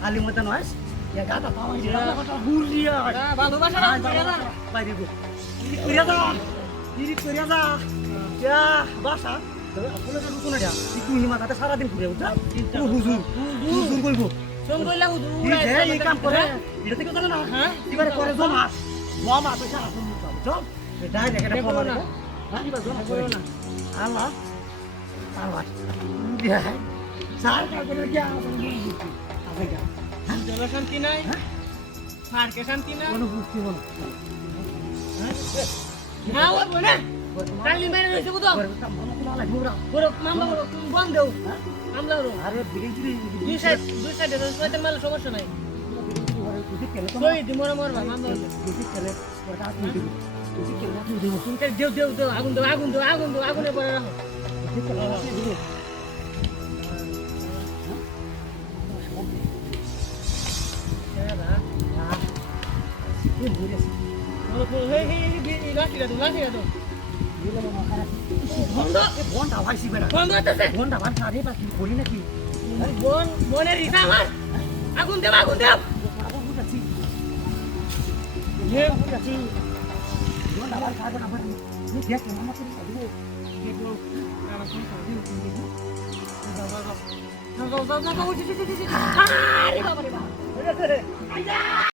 খালি মতো নয় গাতা পাওয়া বুড়িয়া ভালোবাসা বাইরে গো বাসা সারাদিন ঘুরে উঠা হুজুর হুজুর কইব এই কাম করে এটা থেকে জানো না এবারে করে জমা পয়সা আসুন ডাইরেক্ট এটা করো না আল্লাহ আল্লাহ শান্তি নাই শান্তি নাই কোনো বুঝতে বলো হ্যাঁ ওর বলে কালি মেরে রইছে বুঝো পুরো মামলা বন্ধ দেও মামলা করো আরে দুই সাইডে দুই মাল সমস্যা নাই কই দিমরা মরবা মামলা খেলে দেও আগুন আগুনে পড়ে রাখো আগুন দেব আরে বাবা